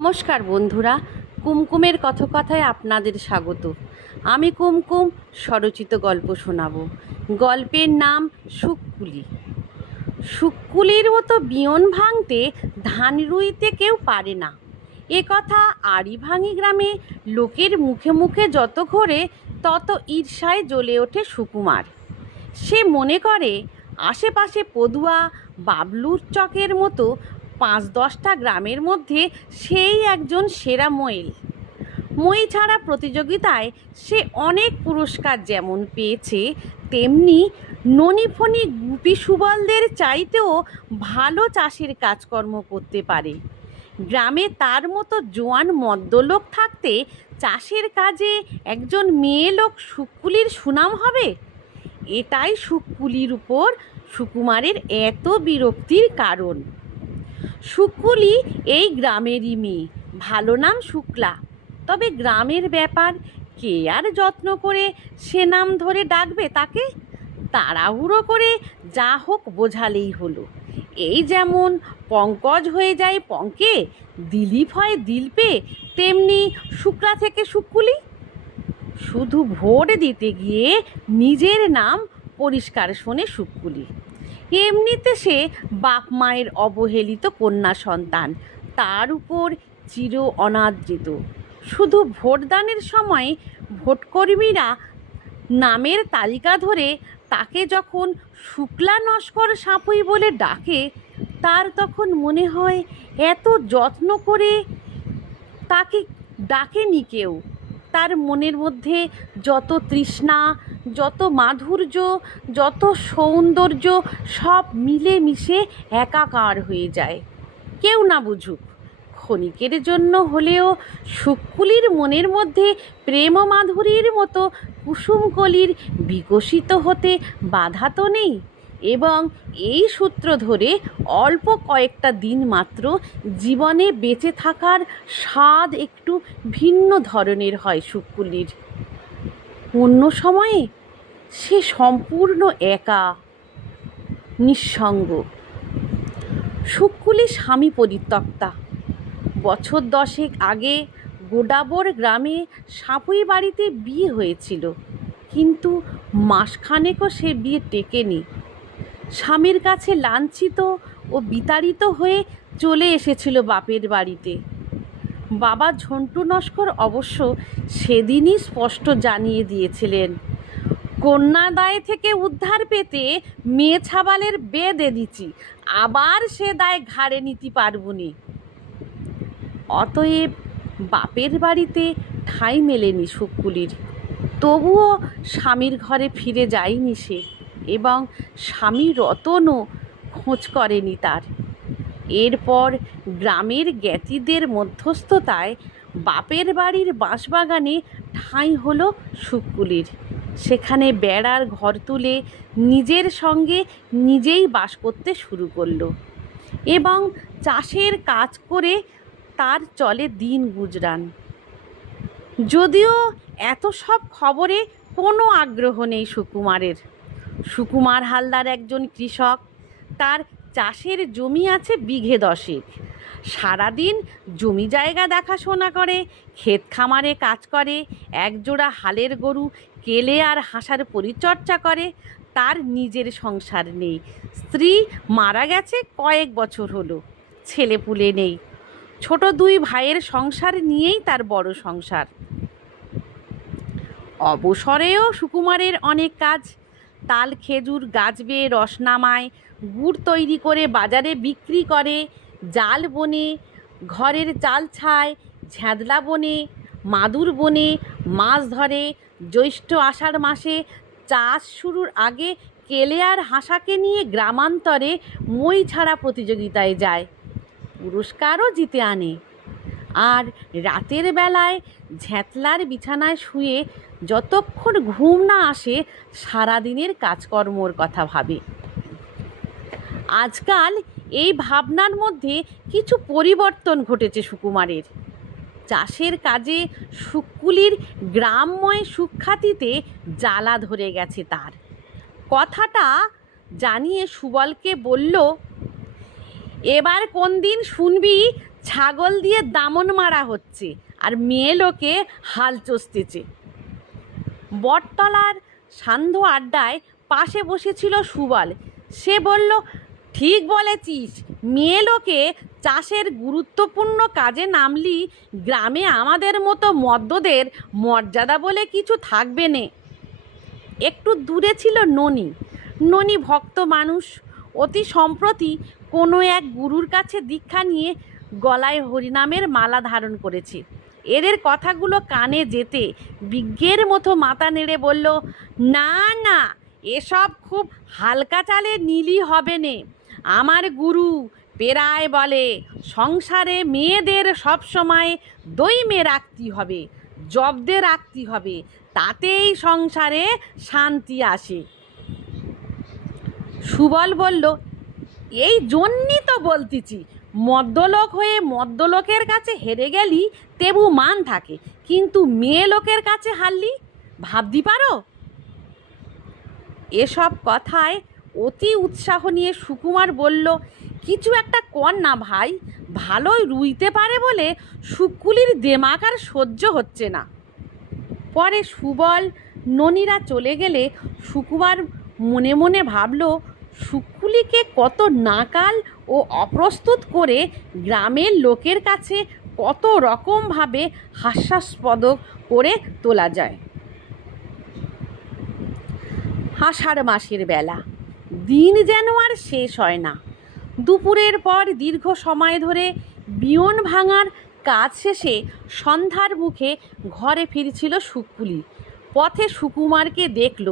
নমস্কার বন্ধুরা, কুমকুমের কথকথায় আপনাদের স্বাগত। আমি কুমকুম স্বরচিত গল্প শোনাবো। গল্পের নাম শুককুলি। শুককুলির মতো বিয়ন ভাঙতে ধান রুইতে কেউ পারে না, এ কথা আড়িভাঙি গ্রামে লোকের মুখে মুখে যত ঘোরে তত ঈর্ষায় জ্বলে ওঠে সুকুমার। সে মনে করে আশেপাশে পদুয়া বাবলুর চকের মতো ৫-১০টা গ্রামের মধ্যে সেই একজন সেরা মইল। মই ছাড়া প্রতিযোগিতায় সে অনেক পুরস্কার যেমন পেয়েছে, তেমনি ননিফনি গুপি সুবলদের চাইতেও ভালো চাষের কাজকর্ম করতে পারে। গ্রামে তার মতো জোয়ান মদ্যলোক থাকতে চাষের কাজে একজন মেয়ে লোক শুককুলির সুনাম হবে, এটাই শুককুলির উপর সুকুমারের এত বিরক্তির কারণ। শুককুলি এই গ্রামেরই মেয়ে, ভালো নাম শুক্লা। তবে গ্রামের ব্যাপার, কে আর যত্ন করে সে নাম ধরে ডাকবে তাকে? তাড়াহুড়ো করে যা হোক বোঝালেই হলো। এই যেমন পঙ্কজ হয়ে যায় পঙ্কে, দিলীপ হয় দিলপে, তেমনি শুক্লা থেকে শুককুলি। শুধু ভোট দিতে গিয়ে নিজের নাম পরিষ্কার শোনে শুককুলি। এমনিতে সে বাপ মায়ের অবহেলিত কন্যা সন্তান, তার উপর চির অনাদৃত। শুধু ভোটদানের সময় ভোটকর্মীরা নামের তালিকা ধরে তাকে যখন শুক্লা নস্কর সাপুই বলে ডাকে, তার তখন মনে হয় এত যত্ন করে তাকে ডাকেনি কেউ। তার মনের মধ্যে যত তৃষ্ণা, যত মাধুর্য, যত সৌন্দর্য সব মিলেমিশে একাকার হয়ে যায়। কেউ না বুঝুক, ক্ষণিকের জন্য হলেও শুককুলির মনের মধ্যে প্রেম মাধুরীর মতো কুসুমকলির বিকশিত হতে বাধা তো নেই। এবং এই সূত্র ধরে অল্প কয়েকটা দিন মাত্র জীবনে বেঁচে থাকার স্বাদ একটু ভিন্ন ধরনের হয় শুককুলির। অন্য সময়ে সে সম্পূর্ণ একা, নিঃসঙ্গ। শুককুলি স্বামী পরিত্যক্তা। বছর 10 আগে গোডাবর গ্রামে সাপুই বাড়িতে বিয়ে হয়েছিল, কিন্তু মাসখানেকও সে বিয়ে টেকেনি। স্বামীর কাছে লাঞ্ছিত ও বিতাড়িত হয়ে চলে এসেছিল বাপের বাড়িতে। বাবা ঝন্টু নস্কর অবশ্য সেদিনই স্পষ্ট জানিয়ে দিয়েছিলেন, কন্যা দায় থেকে উদ্ধার পেতে মেয়ে ছাবালের বেদে দিচ্ছি, আবার সে দায় ঘাড়ে নিতে পারবনি। অতএব বাপের বাড়িতে ঠাঁই মেলেনি শুককুলির। তবুও স্বামীর ঘরে ফিরে যায়নি সে, এবং স্বামী রতনও খোঁজ করেনি তার। এরপর গ্রামের জ্ঞাতিদের মধ্যস্থতায় বাপের বাড়ির বাঁশবাগানে ঠাঁই হলো শুককুলির। সেখানে বেড়ার ঘর তুলে নিজের সঙ্গে নিজেই বাস করতে শুরু করলো, এবং চাষের কাজ করে তার চলে দিন গুজরান। যদিও এত সব খবরে কোনো আগ্রহ নেই সুকুমারের। সুকুমার হালদার একজন কৃষক, তার চাষের জমি আছে বিঘে 10। সারাদিন জমি জায়গা দেখাশোনা করে, ক্ষেত খামারে কাজ করে, একজোড়া হালের গরু কেলে আর হাসার পরিচর্যা করে। তার নিজের সংসার নেই, স্ত্রী মারা গেছে কয়েক বছর হলো, ছেলেপুলে নেই। ছোট 2 ভাইয়ের সংসার নিয়েই তার বড় সংসার। অবসরেও সুকুমারের অনেক কাজ। তাল খেজুর গাছ বেয়ে রস নামায়, গুড় তৈরি করে বাজারে বিক্রি করে, জাল বোনে, ঘরের চাল ছায়, ঝ্যাঁদলা বোনে, মাদুর বোনে, মাছ ধরে। জ্যৈষ্ঠ আষাঢ় মাসে চাষ শুরুর আগে কেলে আর হাসাকে নিয়ে গ্রামান্তরে মই ছাড়া প্রতিযোগিতায় যায়, পুরস্কারও জিতে আনে। আর রাতের বেলায় ঝ্যাঁতলার বিছানায় শুয়ে যতক্ষণ ঘুম না আসে সারাদিনের কাজকর্মর কথা ভাবে। আজকাল এই ভাবনার মধ্যে কিছু পরিবর্তন ঘটেছে সুকুমারের। চাষের কাজে শুককুলির গ্রামময় সুখ্যাতিতে জ্বালা ধরে গেছে তার। কথাটা জানিয়ে সুবলকে বলল, এবার কোন দিন শুনবি ছাগল দিয়ে দামন মারা হচ্ছে আর মেয়ে লোকে হাল চষতেছে। বটতলার সান্ধ্য আড্ডায় পাশে বসেছিল সুবল। সে বলল, ঠিক বলেছিস, মেয়ে লোকে চাষের গুরুত্বপূর্ণ কাজে নামলি গ্রামে আমাদের মতো মদ্যদের মর্যাদা বলে কিছু থাকবে নে। একটু দূরে ছিল ননি। ননি ভক্ত মানুষ। অতি সম্প্রতি কোনো এক গুরুর কাছে দীক্ষা নিয়ে গলায় হরিনামের মালা ধারণ করেছে। এদের কথাগুলো কানে যেতে বিজ্ঞের মতো মাথা নেড়ে বলল, না না, এসব খুব হালকা চালে নিলি হবে নে। আমার গুরু পেরায় বলে, সংসারে মেয়েদের সবসময় দইমে রাখতে হবে, জব্দে রাখতে হবে, তাতেই সংসারে শান্তি আসে। সুবল বলল, এই জন্যই তো বলতেছি, মদ্যলোক হয়ে মদ্যলোকের কাছে হেরে গেলি তেবু মান থাকে, কিন্তু মেয়ে লোকের কাছে হারলি, ভাবতে পারো? এসব কথায় অতি উৎসাহ নিয়ে সুকুমার বলল, কিছু একটা কর না ভাই, ভালোই রুইতে পারে বলে শুকুলির দেমাক আর সহ্য হচ্ছে না। পরে সুবল ননীরা চলে গেলে সুকুমার মনে মনে ভাবল, শুকুলিকে কত নাকাল ও অপ্রস্তুত করে গ্রামের লোকের কাছে কত রকমভাবে হাস্যাস্পদ করে তোলা যায়। আষাঢ় মাসের বেলা, দিন যেন আর শেষ হয় না। দুপুরের পর দীর্ঘ সময় ধরে বিয়ন ভাঙার কাজ শেষে সন্ধ্যার মুখে ঘরে ফিরছিল শুকুলি। পথে সুকুমারকে দেখল,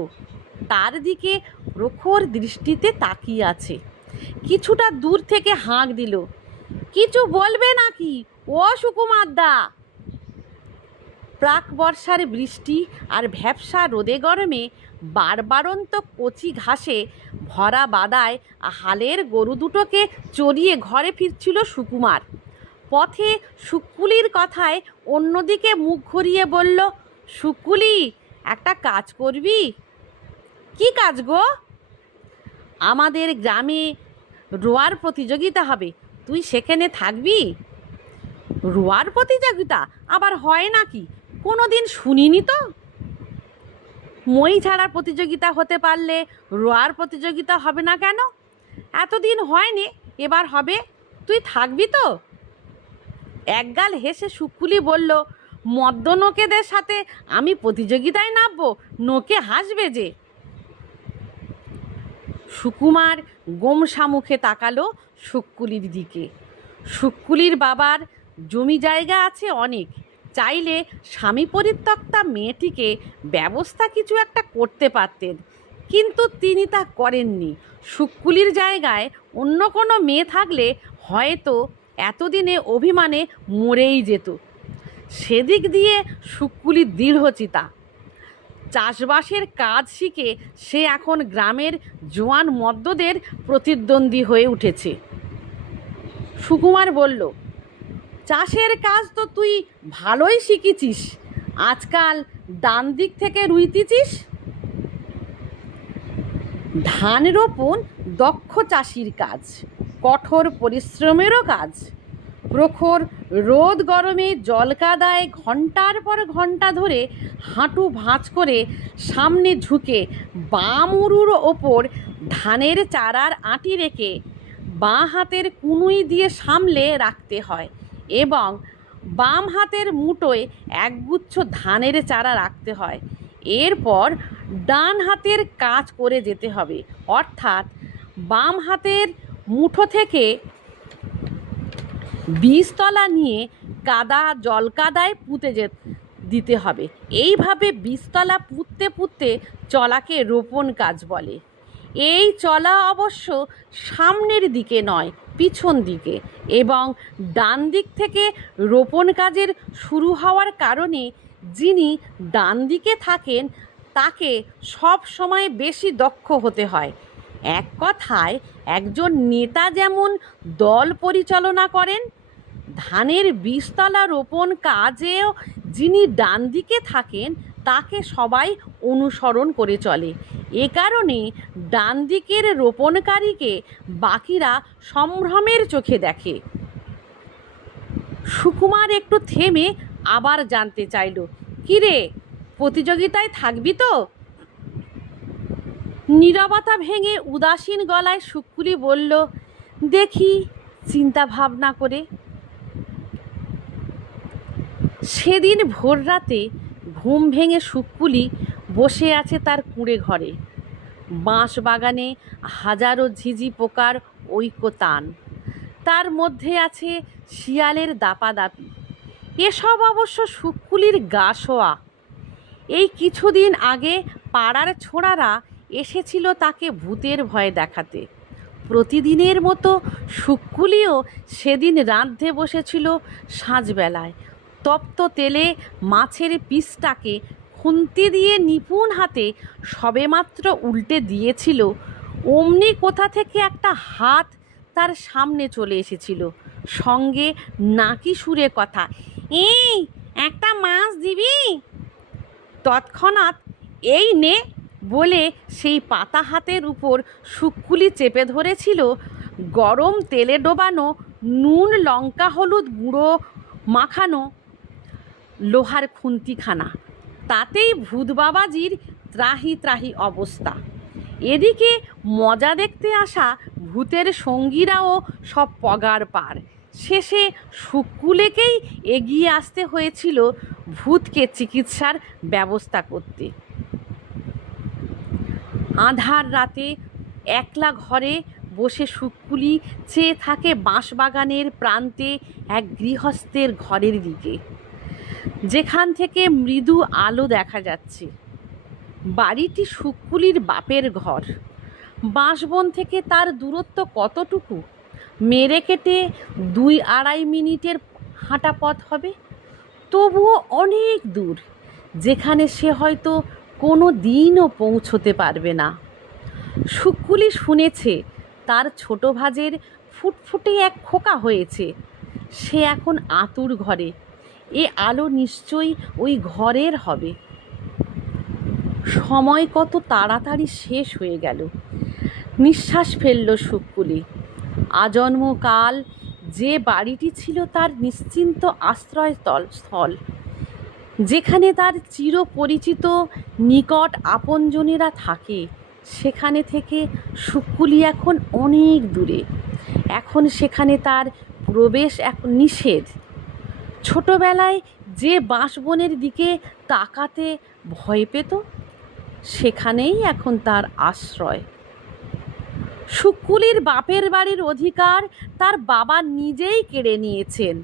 তার দিকে প্রখর দৃষ্টিতে তাকিয়ে আছে। কিছুটা দূর থেকে হাঁক দিল, কিছু বলবে নাকি ও সুকুমার দা? প্রাক বর্ষার বৃষ্টি আর ভ্যাপসা রোদে গরমে বারবারন্ত কচি ঘাসে ভরা বাদায় হালের গরু দুটোকে চড়িয়ে ঘরে ফিরছিল সুকুমার। পথে শুকুলির কথায় অন্যদিকে মুখ ঘুরিয়ে বলল, শুকুলি, একটা কাজ করবি? কি কাজ গো? আমাদের গ্রামে রোয়ার প্রতিযোগিতা হবে, তুই সেখানে থাকবি। রোয়ার প্রতিযোগিতা আবার হয় নাকি? কোনো দিন শুনিনি তো। মই ছাড়ার প্রতিযোগিতা হতে পারলে রোয়ার প্রতিযোগিতা হবে না কেন? এতদিন হয়নি, এবার হবে। তুই থাকবি তো? একগাল হেসে শুকুলি বলল, মদ্য নোকেদের সাথে আমি প্রতিযোগিতায় নামবো? নোকে হাসবে যে। সুকুমার গোমসা মুখে তাকালো শুকুলির দিকে। শুকুলির বাবার জমি জায়গা আছে অনেক, চাইলে স্বামী পরিত্যক্তা মেয়েটিকে ব্যবস্থা কিছু একটা করতে পারতেন, কিন্তু তিনি তা করেননি। শুকুলির জায়গায় অন্য কোনো মেয়ে থাকলে হয়তো এতদিনে অভিমানে মরেই যেত। সেদিক দিয়ে শুকুলির দৃঢ়চিতা। চাষবাসের কাজ শিখে সে এখন গ্রামের জোয়ান মদ্যদের প্রতিদ্বন্দ্বী হয়ে উঠেছে। সুকুমার বলল, চাষের কাজ তো তুই ভালোই শিখেছিস, আজকাল ডান দিক থেকে রুইতেছিস। ধান রোপণ দক্ষ চাষির কাজ, কঠোর পরিশ্রমেরও কাজ। প্রখর রোদ গরমে জলকাদায় ঘন্টার পর ঘন্টা ধরে হাঁটু ভাঁজ করে সামনে ঝুঁকে বাম উরুর ওপর ধানের চারার আঁটি রেখে বাঁ হাতের কুনুই দিয়ে সামলে রাখতে হয় এবং বাম হাতের মুঠোয় একগুচ্ছ ধানের চারা রাখতে হয়। এরপর ডান হাতের কাজ করে যেতে হবে, অর্থাৎ বাম হাতের মুঠো থেকে বীজতলা নিয়ে জলকাদায় পুঁতে দিতে হবে। এইভাবে বীজতলা পুঁততে পুঁততে চলাকে রোপণ কাজ বলে। এই চলা অবশ্য সামনের দিকে নয়, পিছন দিকে, এবং ডান দিক থেকে রোপণ কাজের শুরু হওয়ার কারণে যিনি ডান দিকে থাকেন তাকে সব সময় বেশি দক্ষ হতে হয়। এক কথায় একজন নেতা যেমন দল পরিচালনা করেন, ধানের বীজতলা রোপণ কাজেও যিনি ডান দিকে থাকেন তাকে সবাই অনুসরণ করে চলে। এ কারণে ডান দিকের রোপণকারীকে বাকিরা সম্ভ্রমের চোখে দেখে। সুকুমার একটু থেমে আবার জানতে চাইল, কিরে, প্রতিযোগিতায় থাকবি তো? নীরবতা ভেঙে উদাসীন গলায় সুকুলি বলল, দেখি, চিন্তা ভাবনা করে। সেদিন ভোররাতে ঘুম ভেঙে সুকুলি বসে আছে তার কুঁড়ে ঘরে। বাঁশ বাগানে হাজারো ঝিঝি পোকার ঐক্যতান, তার মধ্যে আছে শিয়ালের দাপাদাপি। এসব অবশ্য সুকুলির গা শোয়া। এই কিছুদিন আগে পাড়ার ছোঁড়ারা এসেছিল তাকে ভূতের ভয় দেখাতে। প্রতিদিনের মতো সুকুলিও সেদিন রাঁধতে বসেছিল সাঁঝবেলায়। তপ্ত তেলে মাছের পিসটাকে খুন্তি দিয়ে নিপুণ হাতে সবেমাত্র উল্টে দিয়েছিল, অমনি কোথা থেকে একটা হাত তার সামনে চলে এসেছিল, সঙ্গে নাকি সুরে কথা, এই একটা মাছ দিবি? তৎক্ষণাৎ এই নে বলে সেই পাতা হাতের উপর সুকুলি চেপে ধরেছিল গরম তেলে ডোবানো, নুন লঙ্কা হলুদ গুঁড়ো মাখানো লোহার খুন্তিখানা। তাতেই ভূত বাবাজির ত্রাহি ত্রাহি অবস্থা। এদিকে মজা দেখতে আসা ভূতের সঙ্গীরাও সব পগার পার। শেষে সুকুলিকেই এগিয়ে আসতে হয়েছিল ভূতকে চিকিৎসার ব্যবস্থা করতে। আঁধার রাতে একলা ঘরে বসে সুকুলি চেয়ে থাকে বাঁশবাগানের প্রান্তে এক গৃহস্থের ঘরের দিকে, যেখান থেকে মৃদু আলো দেখা যাচ্ছে। বাড়িটি সুকুলির বাপের ঘর। বাঁশবন থেকে তার দূরত্ব কতটুকু? মেরে কেটে 2-2.5 মিনিটের হাঁটা পথ হবে। তবুও অনেক দূর, যেখানে সে হয়তো কোনো দিনও পৌঁছতে পারবে না। সুকুলি শুনেছে তার ছোট ভাজের ফুটফুটে এক খোকা হয়েছে। সে এখন আতুর ঘরে। এ আলো নিশ্চয়ই ওই ঘরের হবে। সময় কত তাড়াতাড়ি শেষ হয়ে গেল। নিঃশ্বাস ফেলল সুকুলি। আজন্মকাল যে বাড়িটি ছিল তার নিশ্চিন্ত আশ্রয়স্থল, যেখানে তার চিরপরিচিত নিকট আপনজনেরা থাকে, সেখানে থেকে সুকুলি এখন অনেক দূরে। এখন সেখানে তার প্রবেশ এক নিষেধ। ছোটবেলায় যে বাঁশবনের দিকে তাকাতে ভয় পেত, সেখানেই এখন তার আশ্রয়। সুকুলির বাপের বাড়ির অধিকার তার বাবা নিজেই কেড়ে নিয়েছেন।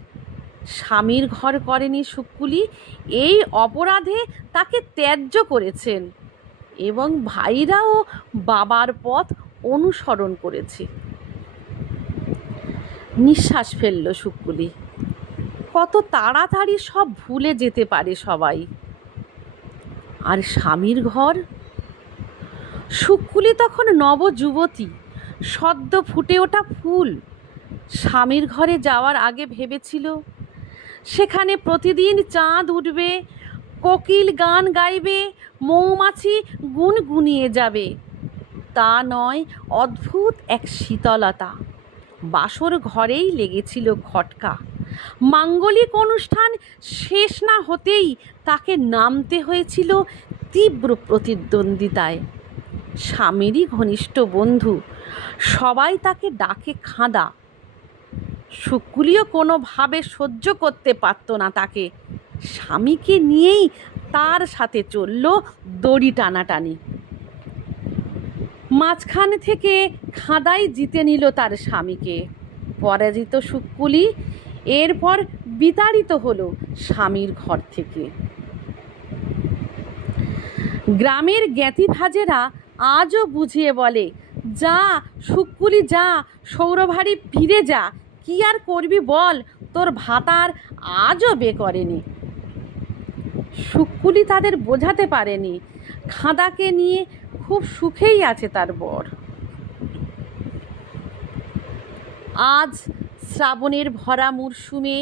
স্বামীর ঘর করেনি সুকুলি, এই অপরাধে তাকে ত্যায্য করেছেন, এবং ভাইরাও বাবার পথ অনুসরণ করেছে। নিঃশ্বাস ফেলল সুকুলি। কত তাড়াতাড়ি সব ভুলে যেতে পারে সবাই। আর স্বামীর ঘর? সুকুলি তখন নবযুবতী, সদ্য ফুটে ওঠা ফুল। স্বামীর ঘরে যাওয়ার আগে ভেবেছিল সেখানে প্রতিদিন চাঁদ উঠবে, কোকিল গান গাইবে, মৌমাছি গুনগুনিয়ে যাবে। তা নয়, অদ্ভুত এক শীতলতা। বাসর ঘরেই লেগেছিল খটকা। মাঙ্গলিক অনুষ্ঠান শেষ না হতেই তাকে নামতে হয়েছিল তীব্র প্রতিদ্বন্দ্বিতায়। স্বামীরই ঘনিষ্ঠ বন্ধু, সবাই তাকে ডাকে খাঁদা। সুকুলিও কোনোভাবে সহ্য করতে পারত না তাকে। স্বামীকে নিয়েই তার সাথে চলল দড়ি টানাটানি। মাঝখান থেকে খাঁদাই জিতে নিল তার স্বামীকে। পরাজিত সুকুলি এরপর বিতাড়িত হলো স্বামীর ঘর থেকে। গ্রামের জ্ঞাতি ভাজেরা আজও বুঝিয়ে বলে, যা সুকুলি যা, সৌরভারী ফিরে যা, কি আর করবি বল, তোর ভাতার আজও বে করেনি। সুকুলি তাদের বোঝাতে পারেনি খাঁদাকে নিয়ে খুব সুখেই আছে তার বর। আজ শ্রাবণের ভরা মরশুমে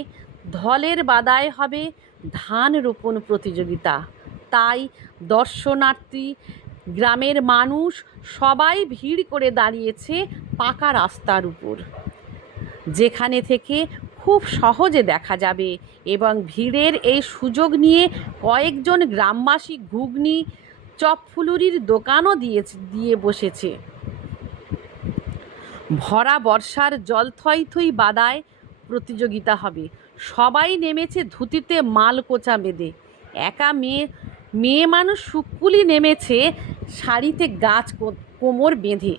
ধলের বাদায় হবে ধান রোপণ প্রতিযোগিতা। তাই দর্শনার্থী গ্রামের মানুষ সবাই ভিড় করে দাঁড়িয়েছে পাকা রাস্তার উপর, যেখানে থেকে খুব খুব সহজে দেখা যাবে এবং ভিড়ের এই সুযোগ নিয়ে কয়েকজন গ্রামবাসী ঘুগনি চপফুলুরির দোকানও দিয়ে বসেছে। ভরা বর্ষার জল থই থই বাদায় প্রতিযোগিতা হবে। সবাই নেমেছে ধুতিতে মাল কোচা বেঁধে। একা মেয়ে মানুষ শুকুলি নেমেছে শাড়িতে গাছ কোমর বেঁধে।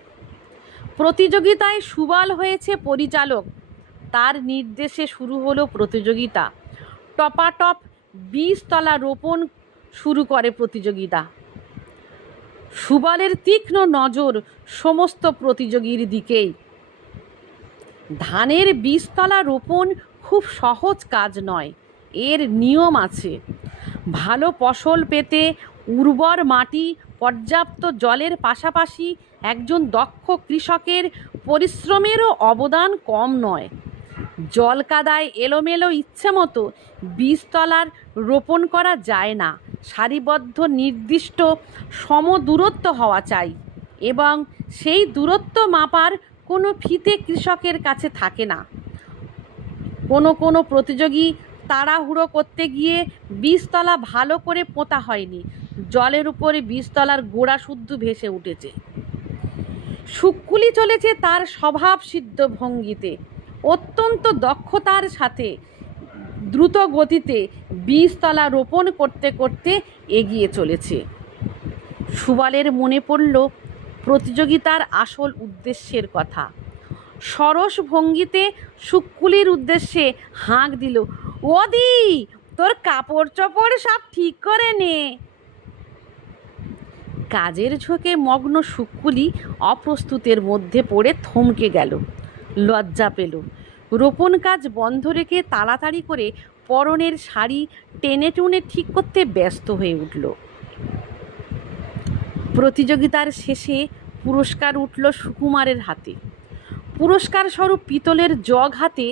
প্রতিযোগিতায় সুবল হয়েছে পরিচালক, তার নির্দেশে শুরু হলো প্রতিযোগিতা। টপাটপ 20 তলা রোপণ শুরু করে প্রতিযোগিতা। সুবলের তীক্ষ্ণ নজর সমস্ত প্রতিযোগীর দিকেই। ধানের 20 তলা রোপণ খুব সহজ কাজ নয়, এর নিয়ম আছে। ভালো ফসল পেতে উর্বর মাটি, পর্যাপ্ত জলের পাশাপাশি একজন দক্ষ কৃষকের পরিশ্রমেরও অবদান কম নয়। জল কাদায় এলোমেলো ইচ্ছেমতো 20 তলার রোপণ করা যায় না। সারিবদ্ধ নির্দিষ্ট সমদূরত্ব হওয়া চাই এবং সেই দূরত্ব মাপার কোনো ফিতে কৃষকের কাছে থাকে না। কোনো প্রতিযোগী তাড়াহুড়ো করতে গিয়ে 20 তলা ভালো করে পোঁতা হয়নি, জলের উপরে 20 তলার গোড়া শুদ্ধ ভেসে উঠেছে। শুকুলি চলেছে তার স্বভাবসিদ্ধ ভঙ্গিতে, অত্যন্ত দক্ষতার সাথে দ্রুত গতিতে 20 তলা রোপণ করতে করতে এগিয়ে চলেছে। সুবলের মনে পড়ল প্রতিযোগিতার আসল উদ্দেশ্যের কথা। সরস ভঙ্গিতে শুকুলির উদ্দেশ্যে হাঁক দিল, ওদি তোর কাপড় চোপড় সব ঠিক করে নে। কাজের ঝোঁকে মগ্ন শুকুলি অপ্রস্তুতের মধ্যে পড়ে থমকে গেল, লজ্জা পেল। রোপণ কাজ বন্ধ রেখে তাড়াতাড়ি করে পরনের শাড়ি টেনে টুনে ঠিক করতে ব্যস্ত হয়ে উঠল। প্রতিযোগিতার শেষে পুরস্কার উঠল সুকুমারের হাতে। পুরস্কার স্বরূপ পিতলের জগ হাতে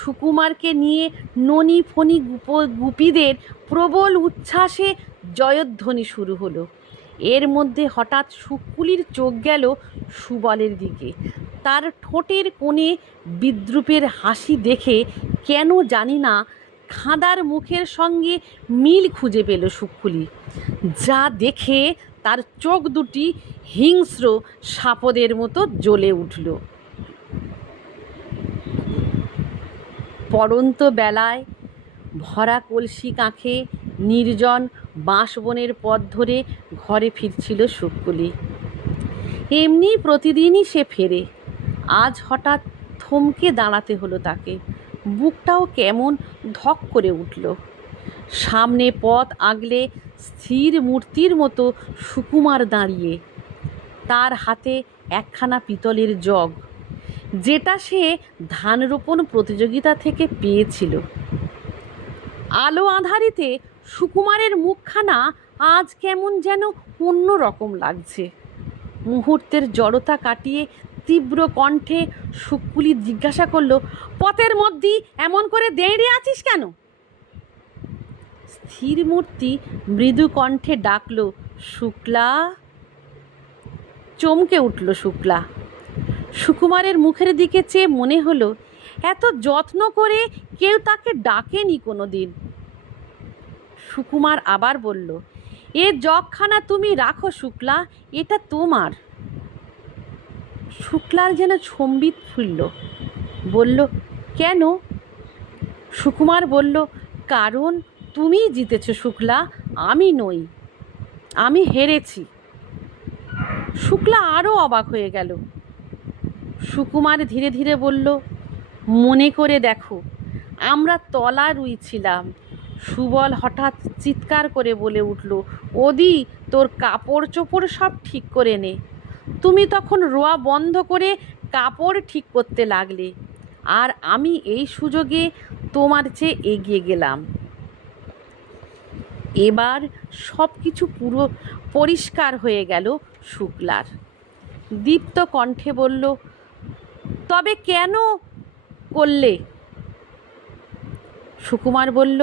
সুকুমারকে নিয়ে ননি ফণি গুপিদের প্রবল উচ্ছ্বাসে জয়ধ্বনি শুরু হলো। এর মধ্যে হঠাৎ শুকুলির চোখ গেল সুবলের দিকে। তার ঠোঁটের কোণে বিদ্রূপের হাসি দেখে কেন জানি না খাঁদার মুখের সঙ্গে মিল খুঁজে পেল শুকুলি, যা দেখে তার চোখ দুটি হিংস্র সাপদের মতো জ্বলে উঠল। পড়ন্ত বেলায় ভরা কলসি কাঁখে নির্জন বাঁশবনের পথ ধরে ঘরে ফিরছিল শুকুলি। এমনি প্রতিদিনই সে ফেরে, আজ হঠাৎ থমকে দাঁড়াতে হলো তাকে। বুকটাও কেমন ধক করে উঠল। সামনে পথ আগলে স্থির মূর্তির মতো সুকুমার দাঁড়িয়ে, তার হাতে একখানা পিতলের জগ, যেটা সে ধান রোপণ প্রতিযোগিতা থেকে পেয়েছিল। আলো আঁধারিতে সুকুমারের মুখখানা আজ কেমন যেন অন্য রকম লাগছে। মুহূর্তের জড়তা কাটিয়ে তীব্র কণ্ঠে শুকুলি জিজ্ঞাসা করল, পথের মধ্যেই এমন করে দাঁড়িয়ে আছিস কেন? স্থির মূর্তি মৃদু কণ্ঠে ডাকল, শুক্লা। চমকে উঠল শুক্লা। সুকুমারের মুখের দিকে চেয়ে মনে হলো এত যত্ন করে কেউ তাকে ডাকেনি কোনো দিন। সুকুমার আবার বলল, এ জগখানা তুমি রাখো শুক্লা, এটা তোমার। শুক্লার যেন সম্বিত ফুলল, বলল, কেন? সুকুমার বলল, কারণ তুমিই জিতেছ শুক্লা, আমি নই, আমি হেরেছি। শুক্লা আরও অবাক হয়ে গেল। সুকুমার ধীরে ধীরে বলল, মনে করে দেখো, আমরা তলা রুইছিলাম। সুবল হঠাৎ চিৎকার করে বলে উঠল, ওদি তোর কাপড় চোপড় সব ঠিক করে নে। তুমি তখন রোয়া বন্ধ করে কাপড় ঠিক করতে লাগলে, আর আমি এই সুযোগে তোমার চেয়ে এগিয়ে গেলাম। এবার সব কিছু পুরো পরিষ্কার হয়ে গেল শুক্লার। দীপ্ত কণ্ঠে বলল, তবে কেন করলে? সুকুমার বলল,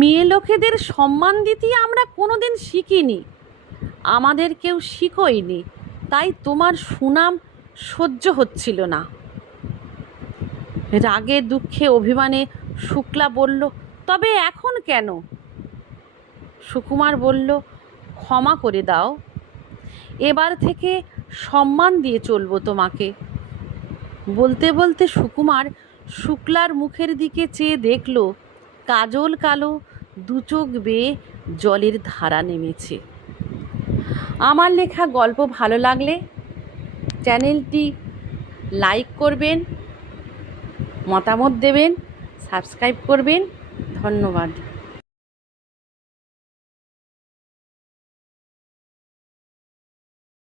মেয়ে লোকেদের সম্মান দিতে আমরা কোনোদিন শিখিনি, আমাদের কেউ শিখোয়নি, তাই তোমার সুনাম সহ্য হচ্ছিল না। রাগে দুঃখে অভিমানে শুক্লা বলল, তবে এখন কেন? সুকুমার বলল, ক্ষমা করে দাও, এবার থেকে সম্মান দিয়ে চলবো তোমাকে। বলতে বলতে সুকুমার শুক্লার মুখের দিকে চেয়ে দেখল কাজল কালো দু চোখ বেয়ে জলের ধারা নেমেছে। আমার লেখা গল্প ভালো লাগলে চ্যানেলটি লাইক করবেন, মতামত দেবেন, সাবস্ক্রাইব করবেন। ধন্যবাদ।